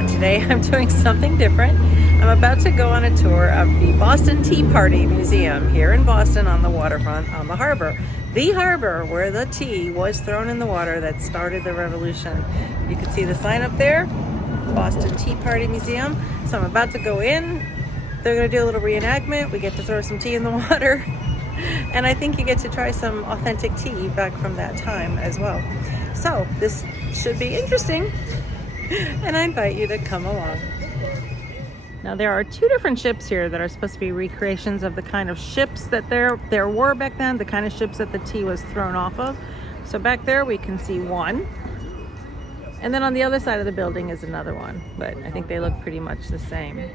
Today I'm doing something different. I'm about to go on a tour of the Boston Tea Party Museum here in Boston on the waterfront on the harbor. The harbor where the tea was thrown in the water that started the revolution. You can see the sign up there, Boston Tea Party Museum. So I'm about to go in. They're going to do a little reenactment. We get to throw some tea in the water. And I think you get to try some authentic tea back from that time as well. So this should be interesting. And I invite you to come along. Now there are two different ships here that are supposed to be recreations of the kind of ships that there were back then, the kind of ships that the tea was thrown off of. So back there we can see one. And then on the other side of the building is another one, but I think they look pretty much the same.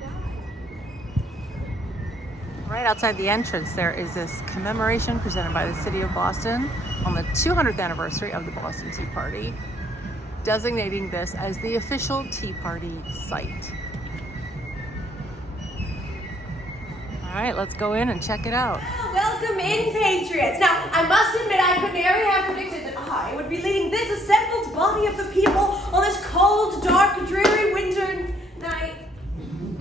Right outside the entrance there is this commemoration presented by the City of Boston on the 200th anniversary of the Boston Tea Party, designating this as the official Tea Party site. All right, let's go in and check it out. Well, welcome in, Patriots. Now, I must admit I could never have predicted that I would be leading this assembled body of the people on this cold, dark, dreary winter night.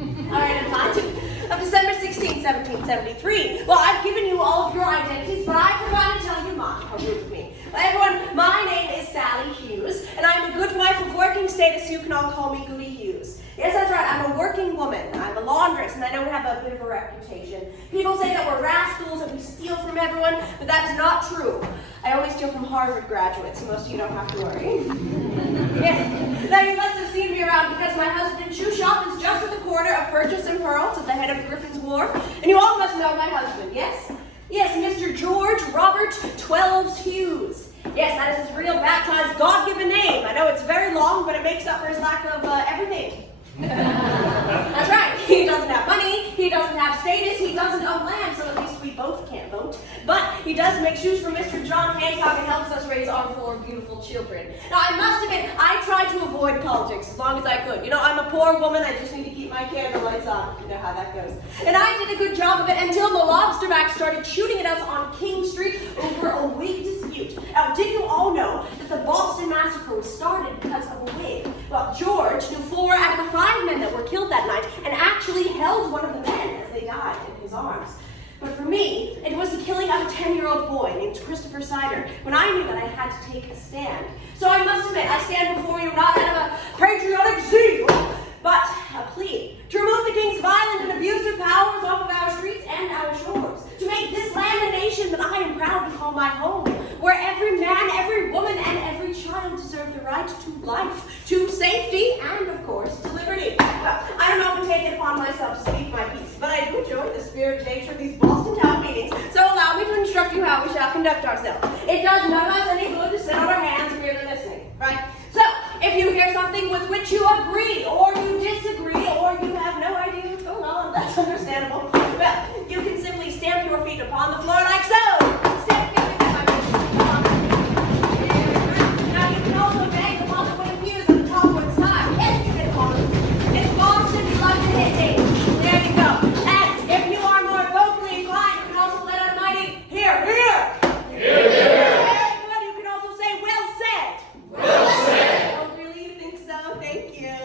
All right, I'm fine. Of December 16, 1773. Well, I've given you all of your identities, but I forgot to tell you mine. How rude of me. Well, everyone, my name is Sally Hughes, and I'm a good wife of working status, so you can all call me Goody Hughes. Yes, that's right, I'm a working woman. I'm a laundress, and I know we have a bit of a reputation. People say that we're rascals, that we steal from everyone, but that is not true. I only steal from Harvard graduates, so most of you don't have to worry. Yes, now you must have seen me around because my husband's shoe shop is just at the corner of Purchase and Pearls at the head of Griffin's Wharf, and you all must know my husband, yes? Yes, Mr. George Robert Twelves Hughes. Yes, that is his real baptized God-given name. I know it's very long, but it makes up for his lack of everything. That's right. He doesn't have money, he doesn't have status, he doesn't own land, so at least we both can't vote. But he does make shoes for Mr. John Hancock and helps us raise our 4 beautiful children. Now, I must admit, I tried to avoid politics as long as I could. You know, I'm a poor woman, I just need to keep my candle lights on. You know how that goes. And I did a good job of it until the lobsterbacks started shooting at us on King Street over a wig dispute. Now, did you all know that the Boston Massacre was started because of a wig? Well, George knew 4 out of the 5 men that were killed that night and actually held one of the men as they died in his arms. But for me, it was the killing of a 10-year-old boy named Christopher Sider when I knew that I had to take a stand. So I must admit, I stand before you not out of a patriotic zeal, but a plea to remove the king's violent and abusive powers off of our streets and our shores, to make this land a nation that I am proud to call my home, where every man, every woman, and every child deserve the right to life, to safety, and of course, to liberty. Well, I don't often take it upon myself to speak my piece, but I do enjoy the spirit and nature of these Boston town meetings, so allow me to instruct you how we shall conduct ourselves. It does none of us any good to sit on our hands merely listening, right? So, if you hear something with which you agree, or you disagree, or you have no idea what's going on, that's understandable. Well, you can simply stamp your feet upon the floor like so. Stamp your feet upon the floor. Now, you can also bang upon the wooden pews on the top one side. Yes, you can upon them. It's Boston, we love to hit things. There you go. And if you are more vocally inclined, you can also let out a mighty here, here. Here, here. Very good. You can also say, well said. Well said. Oh, really? You think so? Thank you.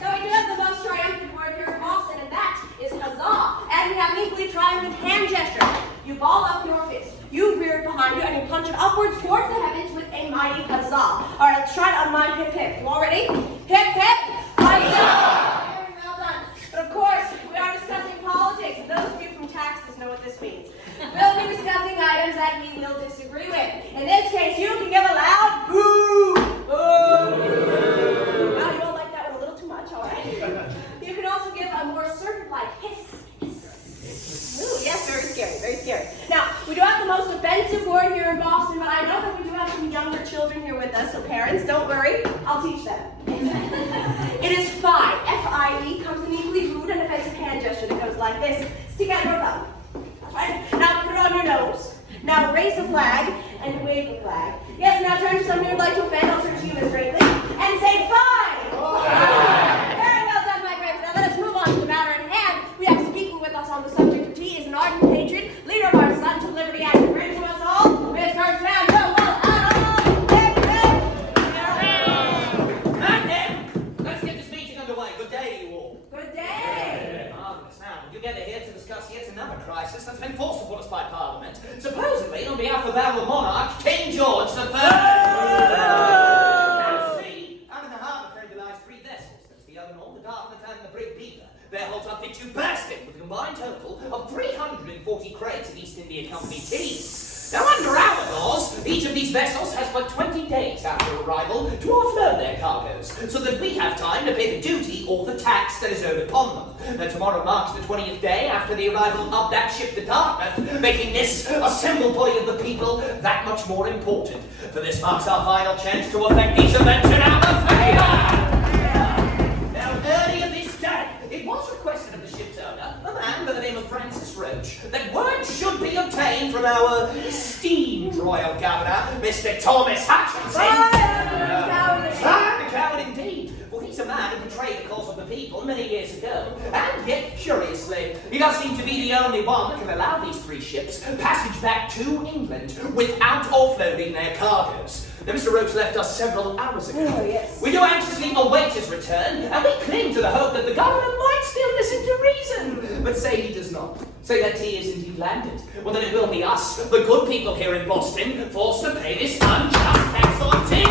Now, we do have the most triumphant word here in Boston, and that is huzzah. And we have an equally triumphant hand gesture. You ball up your fist, you rear it behind you, and you punch it upwards towards the heavens with a mighty huzzah. All right, let's try it on my hip hip. You all ready? Hip hip, huzzah! Very well done. But of course, we are discussing politics, and those of you from taxes know what this means. We'll be discussing items that we will disagree with. In this case, you can give a loud boo! Boo! Well, you all like that one a little too much, all right? You can also give a more serpent-like hiss. Ooh, yes, very scary, very scary. Now, we do have the most offensive word here in Boston, but I know that we do have some younger children here with us, so parents, don't worry, I'll teach them. It is fi. F-I-E comes in an equally rude and offensive hand gesture that goes like this. Stick out your thumb. Right? Now put it on your nose. Now raise the flag and wave the flag. Yes, now turn to someone you'd like to offend, I'll turn to you, Miss Brinkley, and say fi! Very well done, my friends. Now let us move on to the matter at hand. We have speaking with us on the subject of tea is an ardent patriot, leader of our sons of liberty and friend to us all, Mr. Sam Noel. Let's get this meeting on behalf of our monarch, King George the Third. Now see, out in the harbour currently lies 3 vessels. That's the Eleanor, the Dartmouth, and the Brig Beaver. Their hulls are fit to bursting with a combined total of 340 crates of East India Company tea. Now, under our laws, each of these vessels has but 20 days after arrival to offload their cargoes, so that we have time to pay the duty or the tax that is owed upon them. Now, tomorrow marks the 20th day after the arrival of that ship, the Dartmouth, making this assembled body of the people that much more important. For this marks our final chance to effect these events in our favour. Now, earlier this day, it was requested of the ship's owner, a man by the name of Francis Roach, that word should be obtained from our esteemed Royal Governor, Mr. Thomas Hutchinson. Fire the coward indeed, for he's a man who betrayed the cause of the people many years ago. And yet, curiously, he does seem to be the only one that can allow these 3 ships passage back to England without offloading their cargoes. Now, Mr. Roach left us several hours ago. Oh, yes. We do anxiously await his return, and we cling to the hope that the governor might still listen to reason. But say he does not. Say that tea is indeed landed. Well, then it will be us, the good people here in Boston, forced to pay this unjust tax on tea.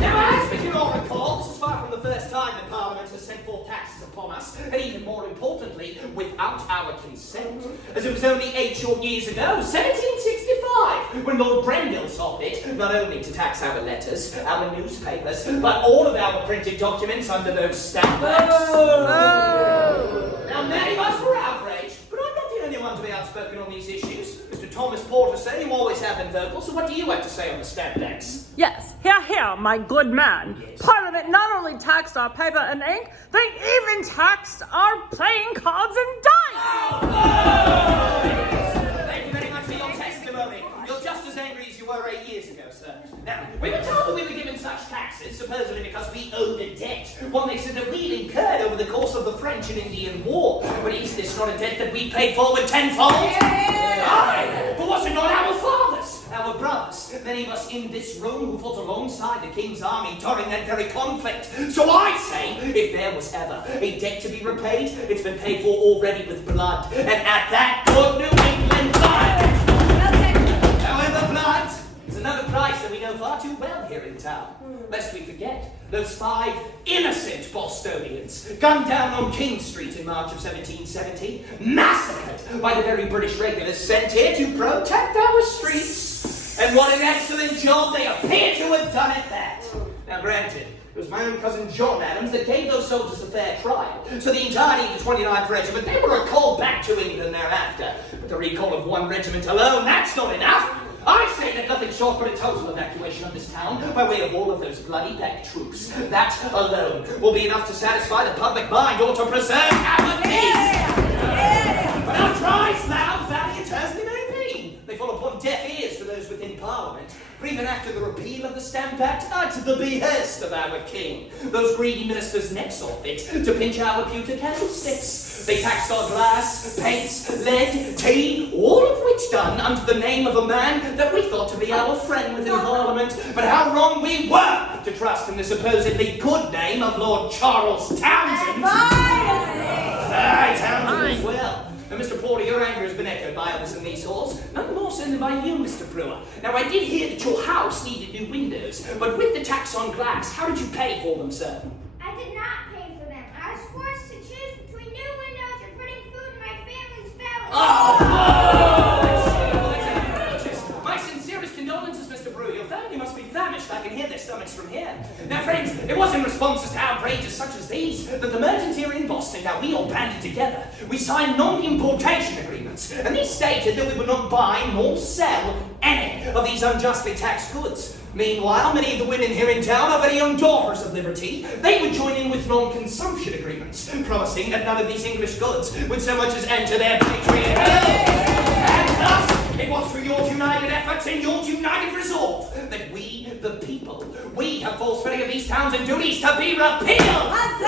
Now, as we can all recall, this is far from the first time that Parliament has sent forth taxes upon us, and even more importantly, without our consent. As it was only 8 short years ago, 1765, when Lord Grenville saw fit not only to tax our letters, our newspapers, but all of our printed documents under those stamp backs. Now, many of us were outraged, but I'm not the only one to be outspoken on these issues. Mr. Thomas Porter said you always have been vocal, so what do you have to say on the stamp backs? Yes, hear, my good man. Yes. Parliament not only taxed our paper and ink, they even taxed our playing cards and dice. Thank you very much for your testimony. You're just as angry as you were 8 years ago, sir. Now, we were told that we were given such taxes, supposedly because we owed a debt, one they said that we incurred over the course of the French and Indian War. But is this not a debt that we paid forward tenfold? Aye, but was it not our fathers, our brothers, many of us in this room who fought alongside the King's army during that very conflict? So I say, if there was ever a debt to be repaid, it's been paid for already with blood, and at that good New England time. However, blood is another price that we know far too well here in town. Lest we forget, those 5 innocent Bostonians gunned down on King Street in March of 1770, massacred by the very British regulars sent here to protect our streets. And what an excellent job they appear to have done at that. Now granted, it was my own cousin John Adams that gave those soldiers a fair trial. So the entirety of the 29th Regiment, they were recalled back to England thereafter. But the recall of 1 regiment alone, that's not enough. I say that nothing short but a total evacuation of this town by way of all of those bloody black troops. That alone will be enough to satisfy the public mind or to preserve our peace. But our cries loud, valiant as they may be, they fall upon deaf ears to those within Parliament. For even after the repeal of the Stamp Act, at the behest of our king, those greedy ministers next saw fit to pinch our pewter candlesticks. They taxed our glass, paints, lead, tea, all of which done under the name of a man that we thought to be our friend within Parliament. But how wrong we were to trust in the supposedly good name of Lord Charles Townsend. Aye, Townsend as well. Now, Mr. Porter, your anger has been echoed by others in these halls, none more so than by you, Mr. Brewer. Now, I did hear that your house needed new windows, but with the tax on glass, how did you pay for them, sir? I did not pay for them. I was forced to choose between new windows and putting food in my family's belly. My sincerest condolences, Mr. Brewer. Your family must be famished. I can hear their stomachs from here. Now, friends, it was in responses to outrages such as these that the merchants here in Boston, now we all banded together. We signed non-importation agreements, and these stated that we would not buy nor sell any of these unjustly taxed goods. Meanwhile, many of the women here in town are very young daughters of liberty. They would join in with non-consumption agreements, promising that none of these English goods would so much as enter their patriot bills. And thus, it was through your united efforts and your united resolve that we, the people, we have full spelling of these towns and duties to be repealed. But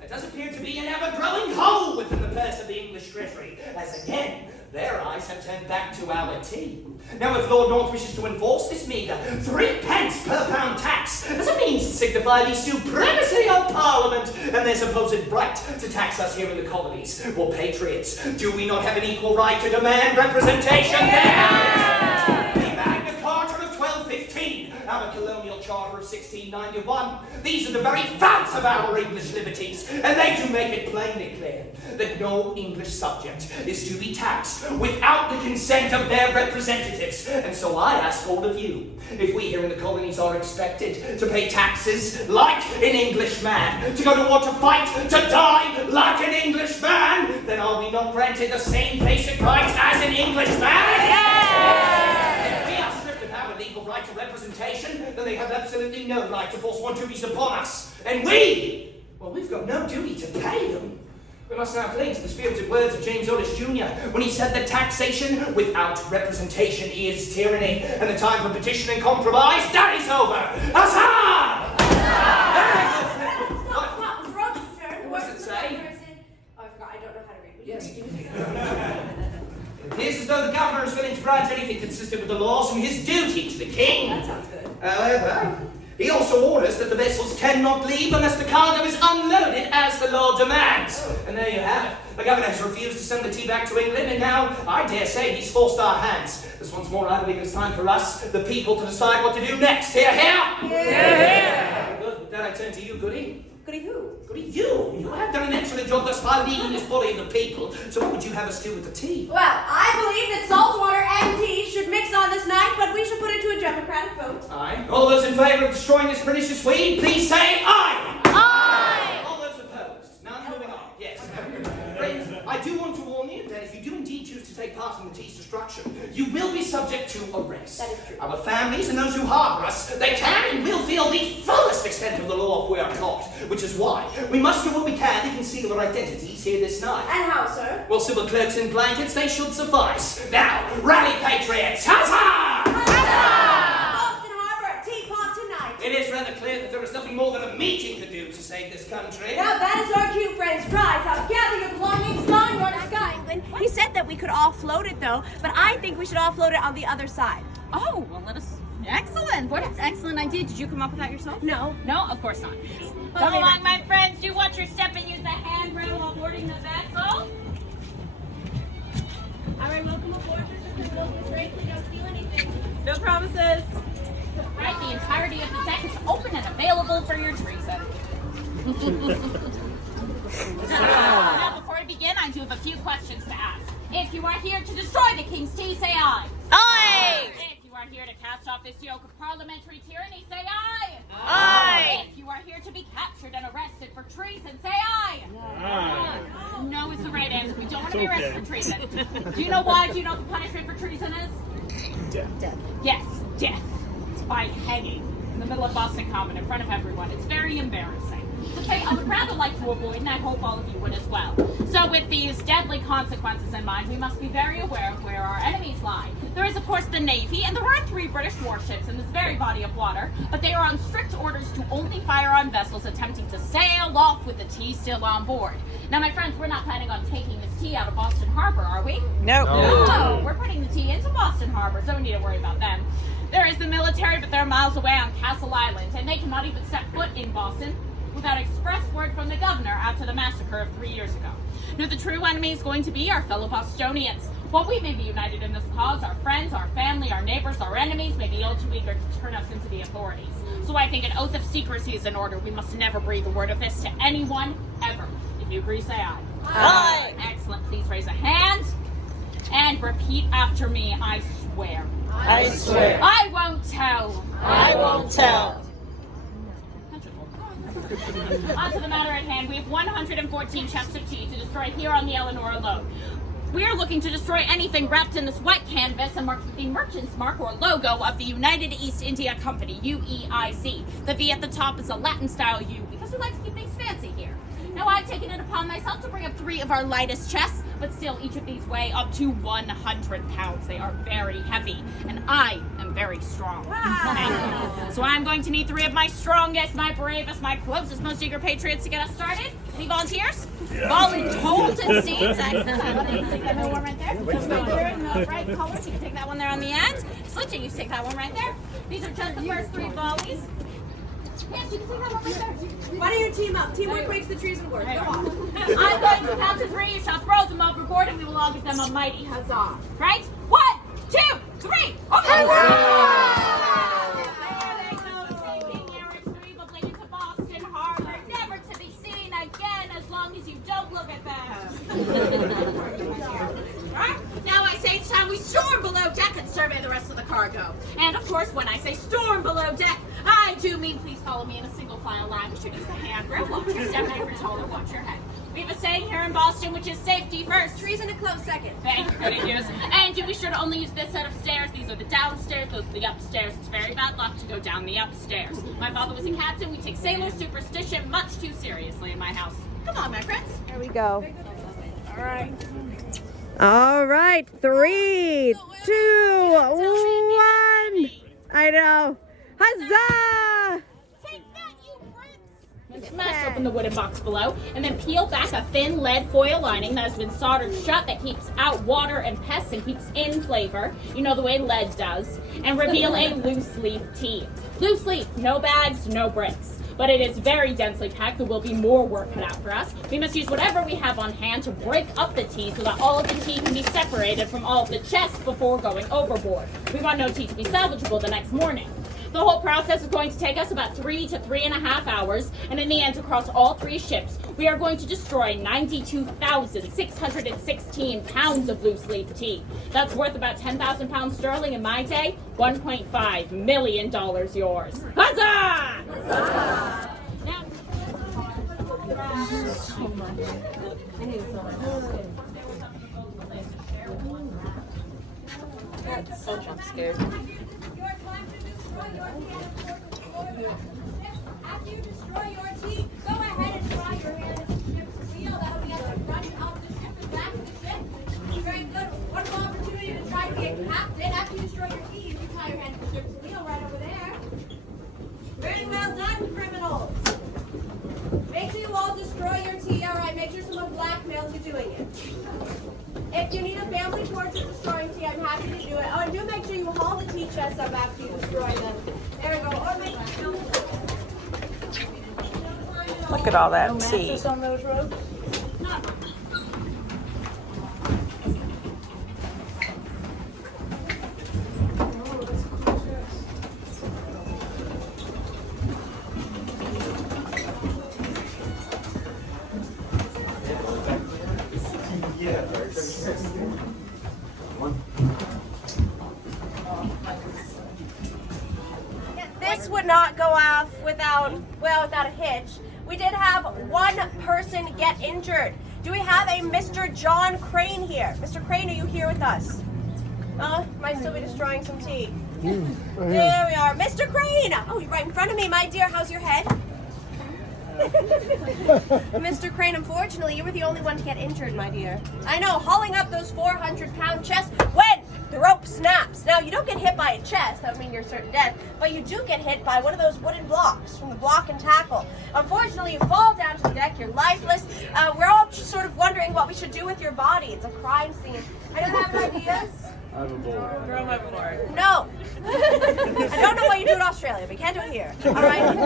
there does appear to be an ever-growing hole within the purse of the English Treasury, as again, Their eyes have turned back to our tea. Now, if Lord North wishes to enforce this meagre 3 pence per pound tax as a means to signify the supremacy of Parliament and their supposed right to tax us here in the colonies, well, patriots, do we not have an equal right to demand representation there? The Magna Carta of 1215, our colonial charter of 1691, these are the very facts of our English liberties, and they do make it plainly clear that no English subject is to be taxed without the consent of their representatives. And so I ask all of you, if we here in the colonies are expected to pay taxes like an English man, to go to war, to fight, to die like an English man, then are we not granted the same basic rights as an English man? If we are stripped of our legal right to representation, then they have absolutely no right to force more duties upon us. And we've got no duty to pay them. We must now cling to the spirited words of James Otis Jr. when he said that taxation without representation is tyranny, and the time for petition and compromise, that is over. Huzzah! Stop. It's Roger's turn. What does it say? Oh, I forgot. I don't know how to read. Yes. It appears as though the governor is willing to grant anything consistent with the laws and his duty to the king. That sounds good. However, he also orders that the vessels cannot leave unless the cargo is unloaded as the law demands. And there you have it. The governor has refused to send the tea back to England, and now, I dare say, he's forced our hands. This once more, I believe it's time for us, the people, to decide what to do next. Hear, hear? Yeah. Good. With that, I turn to you, Goody. Goody who? Goody, you. You have done an excellent job thus far leading this body of the people. So what would you have us do with the tea? Well, I believe that salt water and tea should mix on this night, but we should put it to a democratic vote. Aye. All those in favour of destroying this pernicious weed, please say aye. Aye! All those opposed? None? Moving on. Yes. Friends, I do want to warn you that if you do indeed choose to take part in the tea's destruction, you will be subject to arrest. That is true. Our families and those who harbour us, they can and will feel the fullest extent of the law if we are caught, which is why we must do what we can to conceal our identities here this night. And how, sir? Well, civil clerks in blankets, they should suffice. Now, rally patriots! Huzzah! Boston Harbor, teapot tonight. It is rather clear that there is nothing more than a meeting to do to save this country. Now that is our cue, friends. Rise up, gather your belongings, line your sky. He said that we could all float it, though, but I think we should all float it on the other side. Oh, well, let us. Excellent. What an excellent idea. Did you come up with that yourself? No. No, of course not. Come along, my friends. Do watch your step and use the handrail while boarding the vessel. All right, welcome aboard. Frankly, don't feel anything. No promises. Right, the entirety of the deck is open and available for your treason. Now, before we begin, I do have a few questions to ask. If you are here to destroy the king's tea, say aye. Aye! If you are here to cast off this yoke of parliamentary tyranny, say aye. Aye! If you are here to be captured and arrested for treason, say aye. Aye. No is the right answer. We don't want to be arrested for treason. Do you know why? Do you know what the punishment for treason is? Death. Yes, death. It's by hanging in the middle of Boston Common in front of everyone. It's very embarrassing. It's a fate I would rather like to avoid, and I hope all of you would as well. So with these deadly consequences in mind, we must be very aware of where our enemies lie. There is, of course, the Navy, and there are 3 British warships in this very body of water, but they are on strict orders to only fire on vessels attempting to sail off with the tea still on board. Now, my friends, we're not planning on taking this tea out of Boston Harbor, are we? No. No, we're putting the tea into Boston Harbor, so we need to worry about them. There is the military, but they're miles away on Castle Island, and they cannot even step foot in Boston without express word from the governor after the massacre of 3 years ago. Now, the true enemy is going to be our fellow Bostonians. While we may be united in this cause, our friends, our family, our neighbors, our enemies may be all too eager to turn us into the authorities. So I think an oath of secrecy is in order. We must never breathe a word of this to anyone, ever. If you agree, say aye. Aye. Excellent. Please raise a hand and repeat after me. I swear. I swear. I won't tell. I won't tell. On to the matter at hand. We have 114 chests of tea to destroy here on the Eleanor alone. We are looking to destroy anything wrapped in this white canvas and marked with the merchant's mark or logo of the United East India Company, UEIC. The V at the top is a Latin-style U because we like to keep things fancy here. Now, I've taken it upon myself to bring up 3 of our lightest chests, but still each of these weigh up to 100 pounds. They are very heavy, and I am very strong. Okay? So I'm going to need 3 of my strongest, my bravest, my closest, most eager patriots to get us started. Any volunteers? Volunteers seats. Take that little one right there. Just right there in the bright colors. You can take that one there on the end. Slitching, you take that one right there. These are just the first 3 volleys. Yes, you can take that one right there. Why don't you team up? Teamwork makes the treason work. Go on. I'm going to count to 3. You shall throw them overboard, and we will all give them a mighty huzzah. Right? 1, 2, 3. Overboard! There they go, sinking irretrievably into Boston Harbor, never to be seen again as long as you don't look at them. Right? Now I say it's time we storm below deck and survey the rest of the cargo. And of course, when I say storm below deck, I do mean please follow me in a single file line. We should use the handrail. Watch your step, if you're taller, watch your head. We have a saying here in Boston, which is safety first. Treason a close second. Thank you, good news. And do be sure to only use this set of stairs. These are the downstairs, those are the upstairs. It's very bad luck to go down the upstairs. My father was a captain. We take sailor superstition much too seriously in my house. Come on, my friends. Here we go. All right. All right, 3, 2, 1. I know. Huzzah! Take that, you bricks! Smash open the wooden box below, and then peel back a thin lead foil lining that has been soldered shut that keeps out water and pests and keeps in flavor, you know the way lead does, and reveal a loose leaf tea. Loose leaf, no bags, no bricks. But it is very densely packed. There will be more work cut out for us. We must use whatever we have on hand to break up the tea so that all of the tea can be separated from all of the chests before going overboard. We want no tea to be salvageable the next morning. The whole process is going to take us about 3 to 3.5 hours, and in the end, across all 3 ships, we are going to destroy 92,616 pounds of loose leaf tea. That's worth about 10,000 pounds sterling in my day, $1.5 million yours. Huzzah! Huzzah! Now, So jump scared. After you destroy your tea, go ahead and try your hand at the ship's wheel. That'll be at the front of the ship and back of the ship. Very good. Wonderful opportunity to try to be a captain. After you destroy your tea, you try your hand at the ship's wheel right over there. Very well done, criminals. Make sure you all destroy your tea. All right, make sure someone blackmails you doing it. If you need a family portrait destroying tea, I'm happy to do it. Oh, and do make sure you haul the tea chests up after you destroy them. There we go. Or make Look at all that tea. On those roads? This would not go off without a hitch. We did have one person get injured. Do we have a Mr. John Crane here? Mr. Crane, are you here with us? Might still be destroying some tea. There we are. Mr. Crane! Oh, you're right in front of me, my dear. How's your head? Mr. Crane, unfortunately, you were the only one to get injured, my dear. I know, hauling up those 400-pound chests when the rope snaps. Now, you don't get hit by a chest, that would mean you're certain death, but you do get hit by one of those wooden blocks from the block and tackle. Unfortunately, you fall down to the deck, you're lifeless. We're all sort of wondering what we should do with your body. It's a crime scene. Anyone have ideas? Overboard. Throw him overboard. No. I don't know what you do in Australia, but you can't do it here. All right?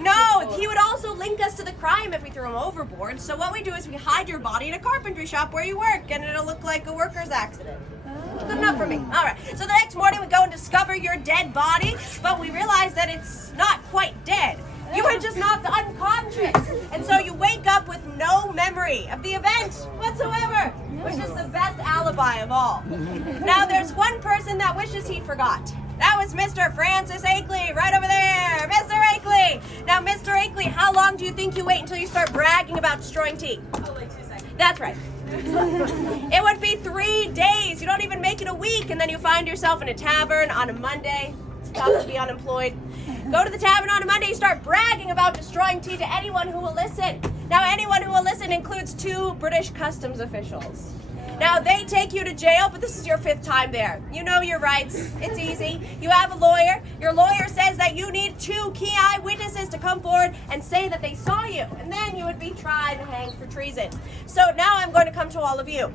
No, he would also link us to the crime if we threw him overboard. So what we do is we hide your body in a carpentry shop where you work, and it'll look like a worker's accident. Good enough for me. All right. So the next morning we go and discover your dead body, but we realize that it's not quite dead. You were just knocked unconscious. And so you wake up with no memory of the event whatsoever, which is the best alibi of all. Now there's one person that wishes he forgot. That was Mr. Francis Akeley, right over there. Mr. Akeley. Now, Mr. Akeley, how long do you think you wait until you start bragging about destroying tea? Oh, like 2 seconds. That's right. It would be 3 days. You don't even make it a week, and then you find yourself in a tavern on a Monday. It's tough to be unemployed. Go to the tavern on a Monday, start bragging about destroying tea to anyone who will listen. Now, anyone who will listen includes 2 British customs officials. Now, they take you to jail, but this is your 5th time there. You know your rights. It's easy. You have a lawyer. Your lawyer says that you need 2 key eyewitnesses to come forward and say that they saw you, and then you would be tried and hanged for treason. So now I'm going to come to all of you.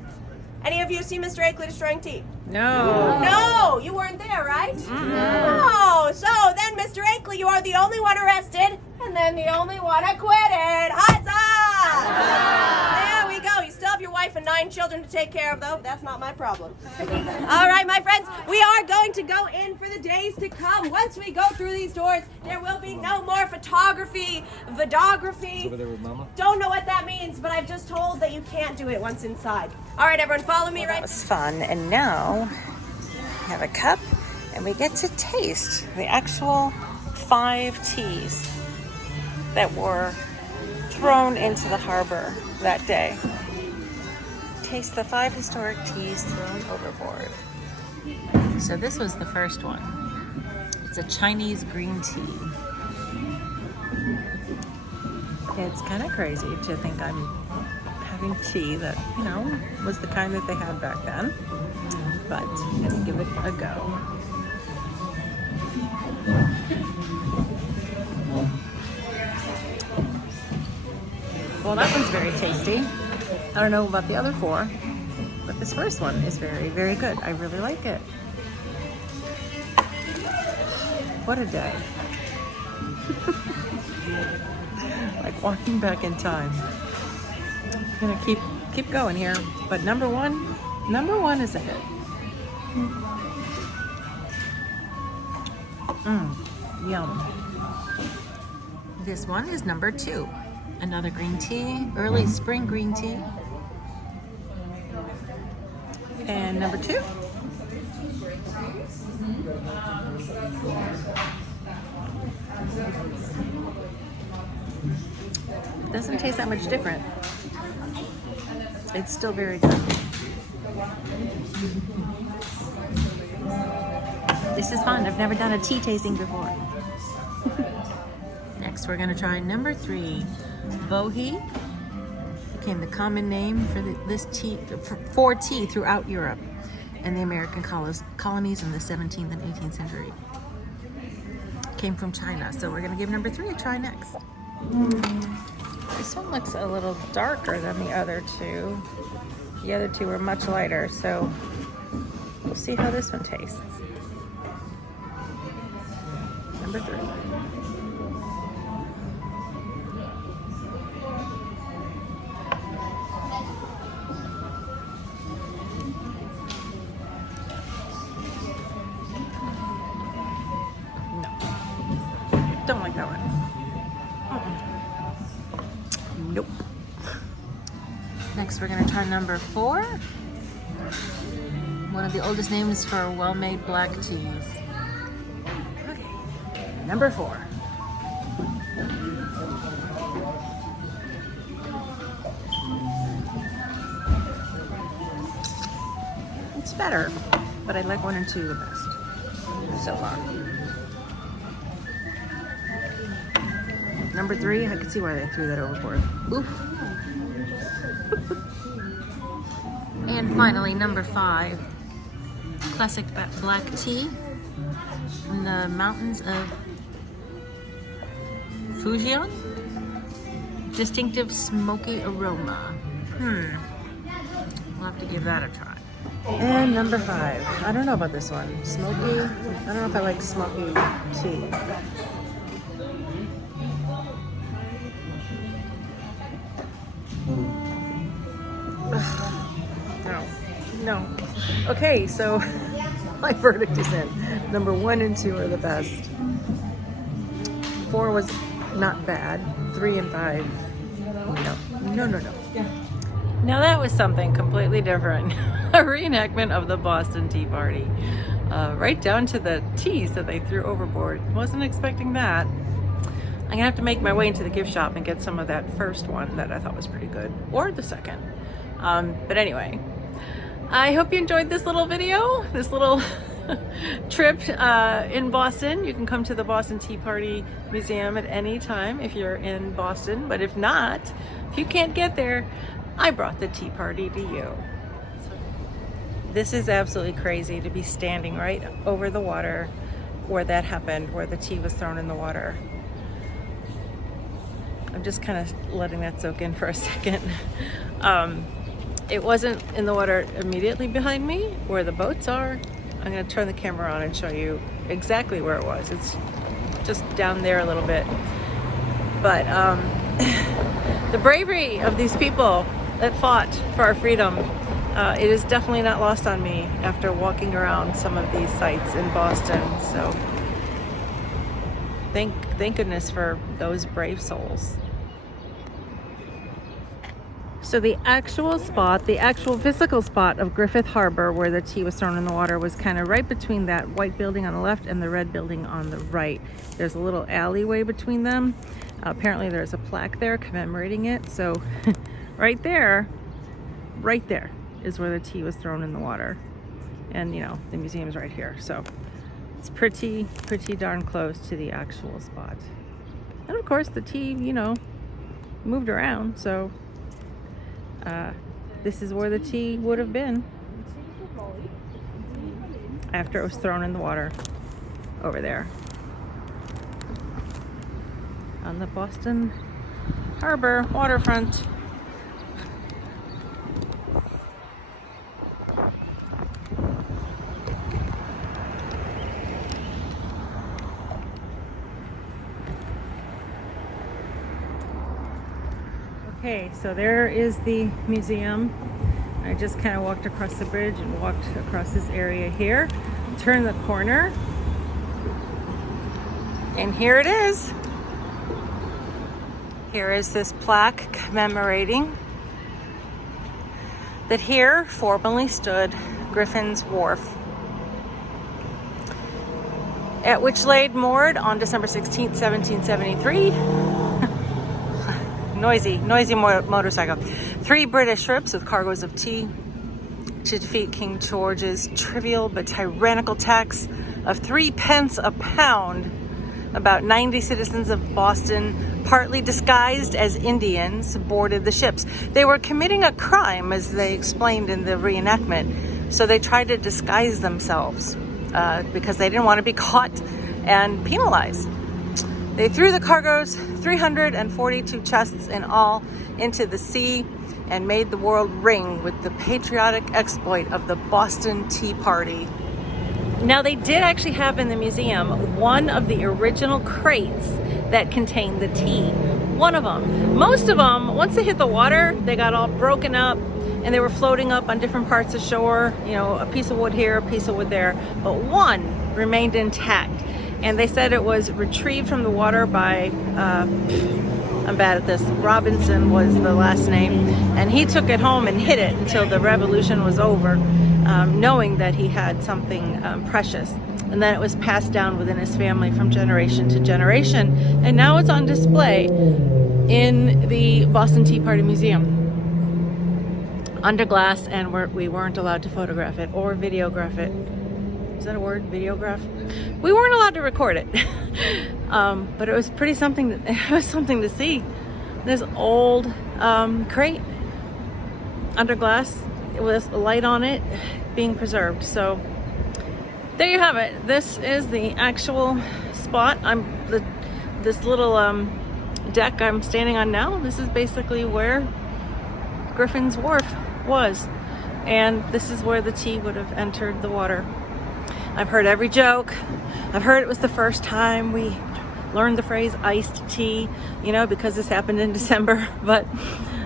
Any of you see Mr. Akeley destroying tea? No. No, you weren't there, right? No. So then, Mr. Akeley, you are the only one arrested, and then the only one acquitted. Huzzah! There we go. You still have your wife and 9 children to take care of, though. That's not my problem. All right, my friends, we are going to go in for the days to come. Once we go through these doors, there will be no more photography, videography. Over there with Mama. Don't know what that means, but I've just told that you can't do it once inside. All right, everyone, follow me right. That was fun. And now we have a cup and we get to taste the actual 5 teas that were thrown into the harbor that day. Taste the 5 historic teas thrown overboard. So this was the first one. It's a Chinese green tea. It's kind of crazy to think I'm having tea that, you know, was the kind that they had back then. But I'm gonna give it a go. Well, that one's very tasty. I don't know about the other 4, but this first one is very, very good. I really like it. What a day. Like walking back in time. I'm gonna keep going here, but number one is a hit. Yum. This one is number 2. Another green tea, early spring green tea. And number 2. It doesn't taste that much different. It's still very good. This is fun. I've never done a tea tasting before. Next, we're gonna try number 3. Bohea became the common name for for tea throughout Europe and the American colonies in the 17th and 18th century. Came from China, so we're gonna give number 3 a try next. This one looks a little darker than the other 2. The other 2 were much lighter, so we'll see how this one tastes. Number 3. Don't like that one. Nope. Next, we're gonna try number 4. One of the oldest names for well-made black teas. Okay. Number 4. It's better, but I like 1 and 2 the best so far. Number 3, I can see why they threw that overboard. Oof. And finally, number 5, classic black tea from the mountains of Fujian. Distinctive smoky aroma. We'll have to give that a try. And number 5, I don't know about this one. Smoky, I don't know if I like smoky tea. No. Okay, so my verdict is in. Number 1 and 2 are the best. 4 was not bad. 3 and 5, no. Now that was something completely different. A reenactment of the Boston Tea Party. Right down to the teas that they threw overboard. Wasn't expecting that. I'm gonna have to make my way into the gift shop and get some of that first one that I thought was pretty good. Or the second. But anyway. I hope you enjoyed this little video, this little trip in Boston. You can come to the Boston Tea Party Museum at any time if you're in Boston, but if not, if you can't get there, I brought the tea party to you. So This is absolutely crazy to be standing right over the water where that happened, where the tea was thrown in the water. I'm just kind of letting that soak in for a second. It wasn't in the water immediately behind me where the boats are. I'm going to turn the camera on and show you exactly where it was. It's just down there a little bit. But the bravery of these people that fought for our freedom, it is definitely not lost on me after walking around some of these sites in Boston. So thank goodness for those brave souls. So the actual spot, the actual physical spot of Griffith Harbor where the tea was thrown in the water was kind of right between that white building on the left and the red building on the right. There's a little alleyway between them. Apparently there's a plaque there commemorating it. So right there is where the tea was thrown in the water. And you know, the museum's right here. So it's pretty darn close to the actual spot. And of course the tea, you know, moved around. So this is where the tea would have been after it was thrown in the water over there on the Boston Harbor waterfront. Okay, so there is the museum. I just kind of walked across the bridge and walked across this area here. Turned the corner. And here it is. Here is this plaque commemorating that here formerly stood Griffin's Wharf, at which laid moored on December 16th, 1773. Noisy motorcycle. 3 British ships with cargoes of tea to defeat King George's trivial but tyrannical tax of 3 pence a pound. About 90 citizens of Boston, partly disguised as Indians, boarded the ships. They were committing a crime, as they explained in the reenactment, so they tried to disguise themselves because they didn't want to be caught and penalized. They threw the cargo's 342 chests in all into the sea and made the world ring with the patriotic exploit of the Boston Tea Party. Now, they did actually have in the museum one of the original crates that contained the tea. One of them. Most of them, once they hit the water, they got all broken up and they were floating up on different parts of shore. You know, a piece of wood here, a piece of wood there. But one remained intact. And they said it was retrieved from the water by, I'm bad at this, Robinson was the last name, and he took it home and hid it until the revolution was over, knowing that he had something precious. And then it was passed down within his family from generation to generation, and now it's on display in the Boston Tea Party Museum under glass, and we weren't allowed to photograph it or videograph it. Is that a word? Videograph? We weren't allowed to record it. But it was something to see. This old crate under glass with a light on it being preserved. So there you have it. This is the actual spot. This little deck I'm standing on now. This is basically where Griffin's Wharf was. And this is where the tea would have entered the water. I've heard every joke. I've heard it was the first time we learned the phrase iced tea, you know, because this happened in December, but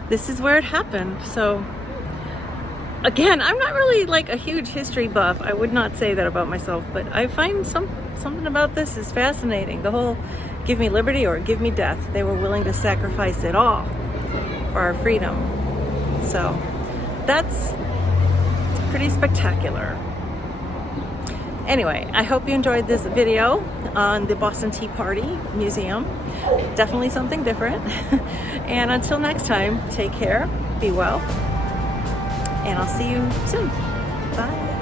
this is where it happened. So again, I'm not really like a huge history buff. I would not say that about myself, but I find something about this is fascinating. The whole give me liberty or give me death. They were willing to sacrifice it all for our freedom. So that's pretty spectacular. Anyway, I hope you enjoyed this video on the Boston Tea Party Museum. Definitely something different. And until next time, take care, be well, and I'll see you soon. Bye.